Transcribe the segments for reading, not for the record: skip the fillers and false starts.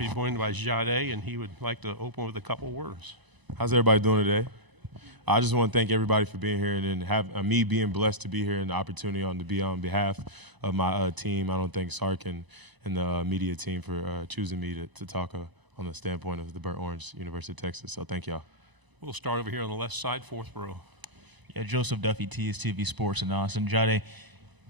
be joined by Jahdae, and he would like to open with a couple words. How's everybody doing today? I just want to thank everybody for being here and have me being blessed to be here and the opportunity to be on behalf of my team. I don't thank Sark and the media team for choosing me to talk on the standpoint of the Burnt Orange University of Texas. So thank y'all. We'll start over here on the left side, fourth row. Yeah, Joseph Duffy, TSTV Sports in Austin. Jahdae,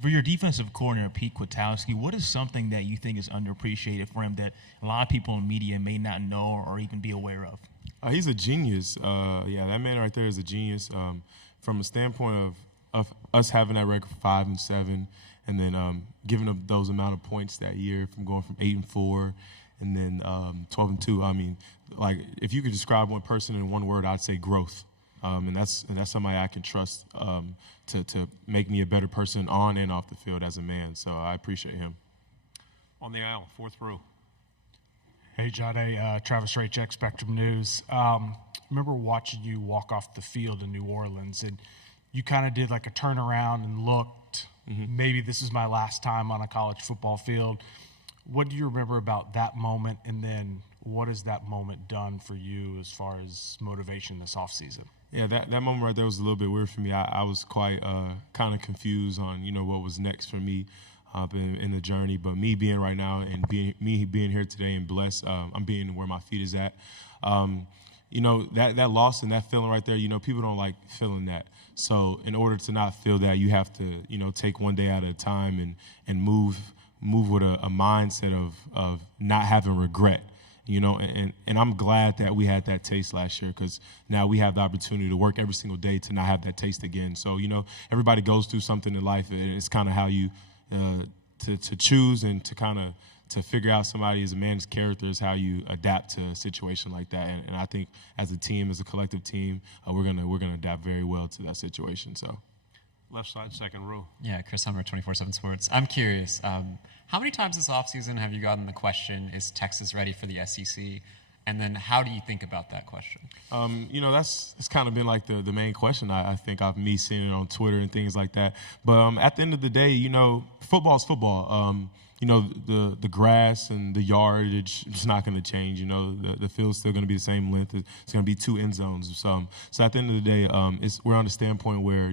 for your defensive coordinator, Pete Kwiatkowski, what is something that you think is underappreciated for him that a lot of people in media may not know or even be aware of? He's a genius. Yeah, that man right there is a genius. From a standpoint of us having that record 5-7, and then giving up those amount of points that year, from going from 8-4, and then 12-2. I mean, like, if you could describe one person in one word, I'd say growth. And that's somebody I can trust to make me a better person on and off the field as a man. So I appreciate him. On the aisle, fourth row. Hey, Jahdae, Travis Raycheck, Spectrum News. Remember watching you walk off the field in New Orleans, and you kind of did like a turnaround and looked, maybe this is my last time on a college football field. What do you remember about that moment, and then what has that moment done for you as far as motivation this offseason? Yeah, that moment right there was a little bit weird for me. I was quite kind of confused on, what was next for me in the journey. But me being right now and being here today and blessed, I'm being where my feet is at. That loss and that feeling right there, people don't like feeling that. So in order to not feel that, you have to, take one day at a time and move with a mindset of not having regret. And I'm glad that we had that taste last year, because now we have the opportunity to work every single day to not have that taste again. So, everybody goes through something in life, and it's kind of how you to choose and to kind of to figure out somebody as a man's character is how you adapt to a situation like that. And I think as a team, as a collective team, we're gonna adapt very well to that situation. So. Left side, second row. Yeah, Chris Hummer, 24/7 Sports. I'm curious, how many times this offseason have you gotten the question, is Texas ready for the SEC? And then how do you think about that question? That's kind of been like the main question. I think I've me seeing it on Twitter and things like that. But at the end of the day, football's football. The grass and the yardage is not going to change. The field's still going to be the same length. It's going to be 2 end zones. So at the end of the day, we're on the standpoint where,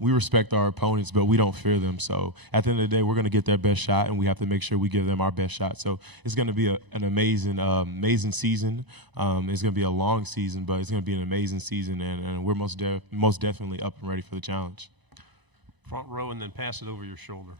we respect our opponents, but we don't fear them. So at the end of the day, we're going to get their best shot, and we have to make sure we give them our best shot. So it's going to be an amazing season. It's going to be a long season, but it's going to be an amazing season, and we're most definitely up and ready for the challenge. Front row, and then pass it over your shoulder.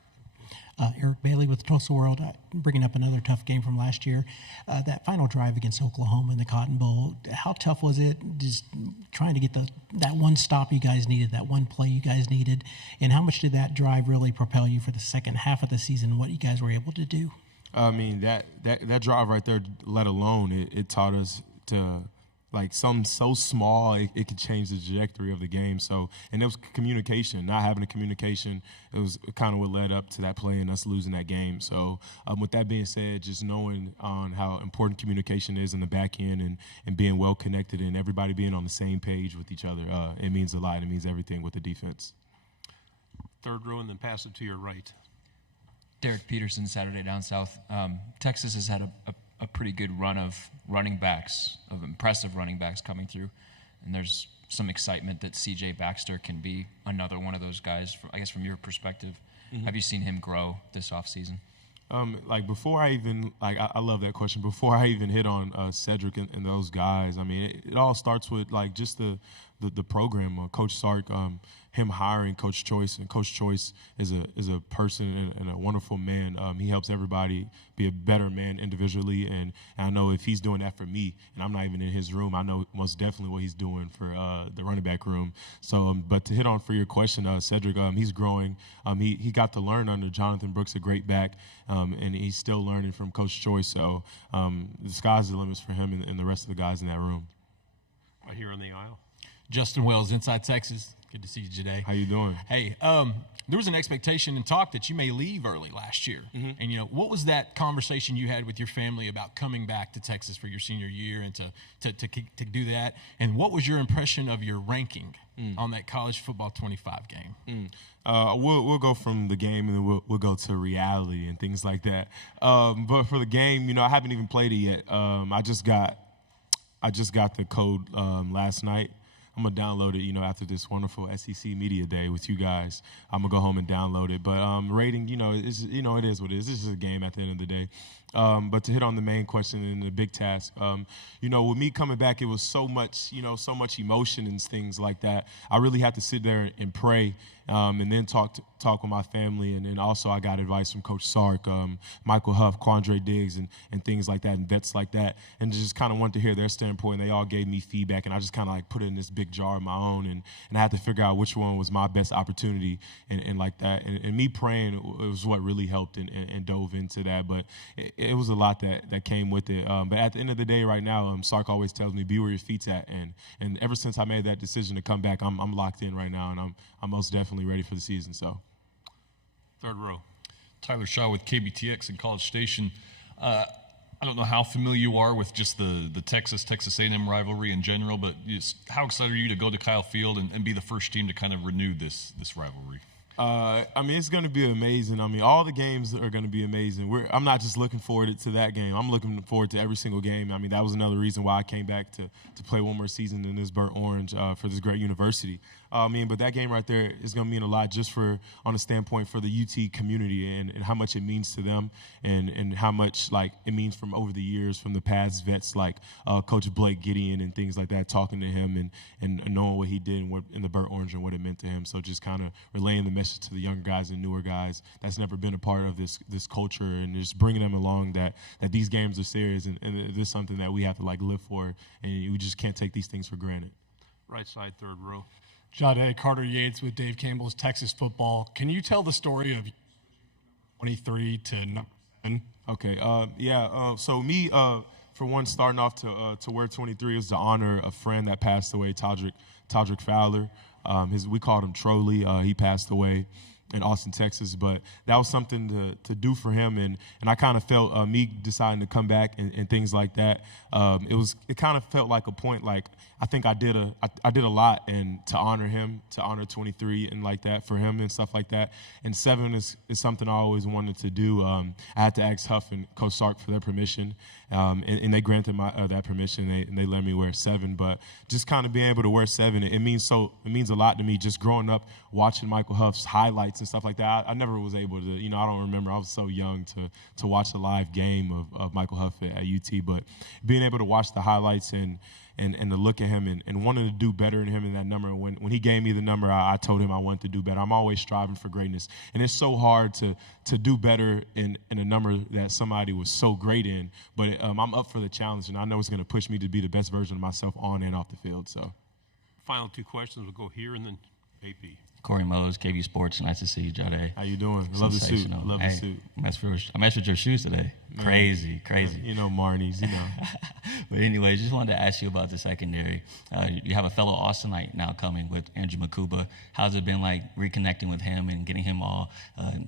Eric Bailey with Tulsa World, bringing up another tough game from last year. That final drive against Oklahoma in the Cotton Bowl, how tough was it just trying to get that one stop you guys needed, that one play you guys needed, and how much did that drive really propel you for the second half of the season, what you guys were able to do? I mean, that drive right there, let alone, it taught us to – like something so small, it could change the trajectory of the game. So, and it was communication. Not having a communication, it was kind of what led up to that play and us losing that game. So, with that being said, just knowing on how important communication is in the back end and being well connected and everybody being on the same page with each other, it means a lot. It means everything with the defense. Third row, and then pass it to your right. Derek Peterson, Saturday Down South. Texas has had a pretty good run of running backs, of impressive running backs coming through. And there's some excitement that C.J. Baxter can be another one of those guys, I guess from your perspective. Have you seen him grow this offseason? Before I even, I love that question. Before I even hit on Cedric and those guys, I mean, it all starts with, just the program. Coach Sark, him hiring Coach Choice, and Coach Choice is a person and a wonderful man. He helps everybody be a better man individually, and I know if he's doing that for me, and I'm not even in his room, I know most definitely what he's doing for the running back room. So, but to hit on for your question, Cedric, he's growing. He got to learn under Jonathan Brooks, a great back, and he's still learning from Coach Choice. So the sky's the limits for him and the rest of the guys in that room. Right here on the aisle. Justin Wells, Inside Texas. Good to see you today. How you doing? Hey, there was an expectation and talk that you may leave early last year. And, what was that conversation you had with your family about coming back to Texas for your senior year and to do that? And what was your impression of your ranking on that college football 25 game? We'll go from the game and then we'll go to reality and things like that. But for the game, I haven't even played it yet. I just got the code last night. I'm gonna download it, after this wonderful SEC Media Day with you guys. I'm gonna go home and download it. But rating, it is what it is. This is a game at the end of the day. But to hit on the main question and the big task, with me coming back, it was so much emotion and things like that. I really had to sit there and pray, and then talk with my family, and then also I got advice from Coach Sark, Michael Huff, Quandre Diggs, and things like that, and vets like that, and just kind of wanted to hear their standpoint. They all gave me feedback, and I just kind of put it in this big jar of my own, and I had to figure out which one was my best opportunity, and like that, and me praying it was what really helped and dove into that, but it was a lot that came with it. But at the end of the day, right now, Sark always tells me, be where your feet's at, and ever since I made that decision to come back, I'm locked in right now, and I'm most definitely ready for the season. So, Third row. Tyler Shaw with KBTX in College Station. I don't know how familiar you are with just the Texas A&M rivalry in general, but just how excited are you to go to Kyle Field and be the first team to kind of renew this rivalry? It's going to be amazing. All the games are going to be amazing. I'm not just looking forward to that game. I'm looking forward to every single game. That was another reason why I came back to play one more season in this burnt orange for this great university. But that game right there is going to mean a lot just on a standpoint for the UT community and how much it means to them and how much it means from over the years from the past vets like Coach Blake Gideon and things like that, talking to him and knowing what he did in the burnt orange and what it meant to him. So just kind of relaying the message to the younger guys and newer guys that's never been a part of this culture and just bringing them along that these games are serious and it is something that we have to live for, and we just can't take these things for granted. Right side, third row. Jahdae, Carter Yates with Dave Campbell's Texas Football. Can you tell the story of 23 to number 7? Okay. So me, for one, starting off to wear 23 is to honor a friend that passed away, Todrick Fowler. We called him Trolley. He passed away in Austin, Texas, but that was something to do for him, and I kind of felt me deciding to come back and things like that. It kind of felt like a point, I think I did a lot and to honor him, to honor 23 and like that for him and stuff like that. And 7 is something I always wanted to do. I had to ask Huff and Coach Sark for their permission, and they granted that permission. And they let me wear 7, but just kind of being able to wear 7, it means a lot to me. Just growing up watching Michael Huff's highlights and stuff like that, I never was able to. I don't remember. I was so young to watch a live game of Michael Huff at UT, but being able to watch the highlights and to look at him and wanting to do better than him in that number. When he gave me the number, I told him I wanted to do better. I'm always striving for greatness. And it's so hard to do better in a number that somebody was so great in. But I'm up for the challenge, and I know it's going to push me to be the best version of myself on and off the field. So, Final 2 questions. We'll go here and then AP. Corey Mellows, KV Sports. Nice to see you, Jahdae. How you doing? Love the suit. Love the suit. I messed with your shoes today. Man, crazy. Marnie's, But anyway, just wanted to ask you about the secondary. You have a fellow Austinite now coming with Andrew Makuba. How's it been like reconnecting with him and getting him all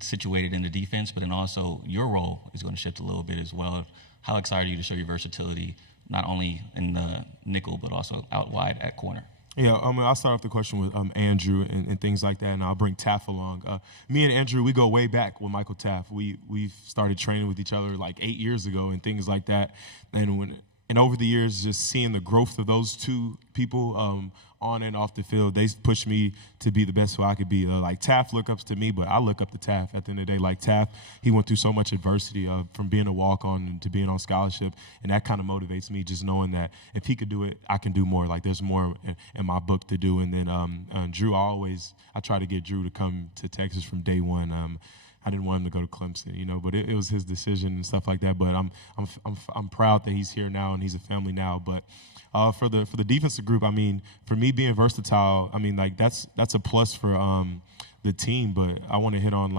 situated in the defense? But then also your role is going to shift a little bit as well. How excited are you to show your versatility, not only in the nickel, but also out wide at corner? Yeah, I'll start off the question with Andrew and things like that, and I'll bring Taff along. Me and Andrew, we go way back with Michael Taff. We've started training with each other 8 years ago and things like that. And over the years, just seeing the growth of those two people on and off the field, they pushed me to be the best who I could be. Taff look ups to me, but I look up to Taff at the end of the day. Taff, he went through so much adversity from being a walk-on to being on scholarship, and that kind of motivates me just knowing that if he could do it, I can do more. There's more in my book to do. And then Drew, I try to get Drew to come to Texas from day one. I didn't want him to go to Clemson, but it was his decision and stuff like that. But I'm proud that he's here now and he's a family now. But for the defensive group, for me being versatile, that's a plus for the team. But I want to hit on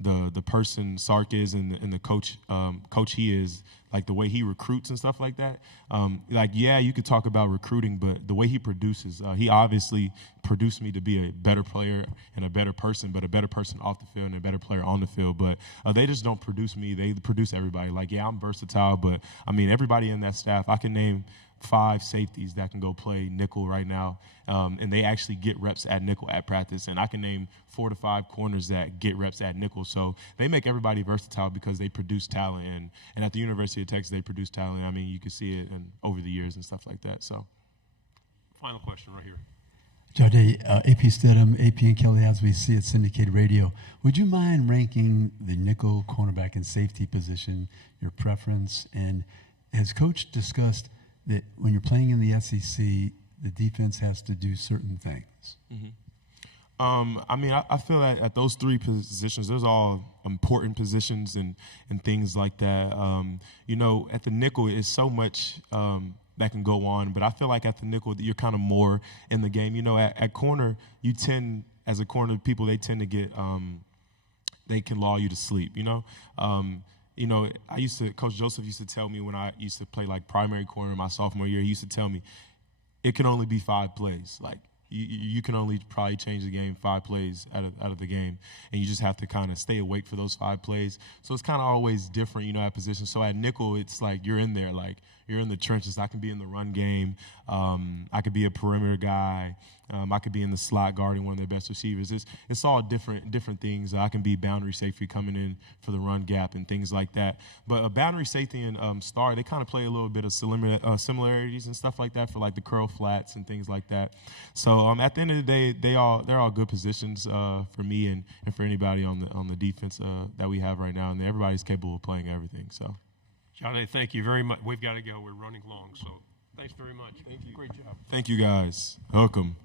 the person Sark is and the coach he is, the way he recruits and stuff like that. You could talk about recruiting, but the way he produces, he obviously produced me to be a better player and a better person, but a better person off the field and a better player on the field. But they just don't produce me. They produce everybody. I'm versatile, but everybody in that staff, I can name 5 safeties that can go play nickel right now, and they actually get reps at nickel at practice. And I can name 4 to 5 corners that get reps at nickel. So they make everybody versatile because they produce talent. And at the University of Texas, they produce talent. I mean, you can see it over the years and stuff like that. So, Final question right here. Jahdae, AP Stidham, AP and Kelly, as we see at syndicated radio, would you mind ranking the nickel, cornerback, and safety position, your preference? And has Coach discussed that when you're playing in the SEC, the defense has to do certain things? I mean, I feel that at those 3 positions, those are all important positions and things like that. You know, at the nickel, it's so much that can go on, but I feel like at the nickel, you're kind of more in the game. You know, at corner, you tend, as a corner, people, they tend to get, they can lull you to sleep, you know? Coach Joseph used to tell me when I used to play like primary corner my sophomore year, he used to tell me, it can only be 5 plays. Like, you can only probably change the game 5 plays out of the game, and you just have to kind of stay awake for those 5 plays. So it's kind of always different, you know, at position. So at nickel, it's like you're in there, like you're in the trenches. I can be in the run game. I could be a perimeter guy. I could be in the slot guarding one of their best receivers. It's all different things. I can be boundary safety coming in for the run gap and things like that. But a boundary safety and star, they kind of play a little bit of similarities and stuff like that for like the curl flats and things like that. So at the end of the day, they're all good positions for me and for anybody on the defense that we have right now, and everybody's capable of playing everything. So, Jahdae, thank you very much. We've got to go. We're running long, so thanks very much. Thank you. Great job. Thank you, guys. Welcome.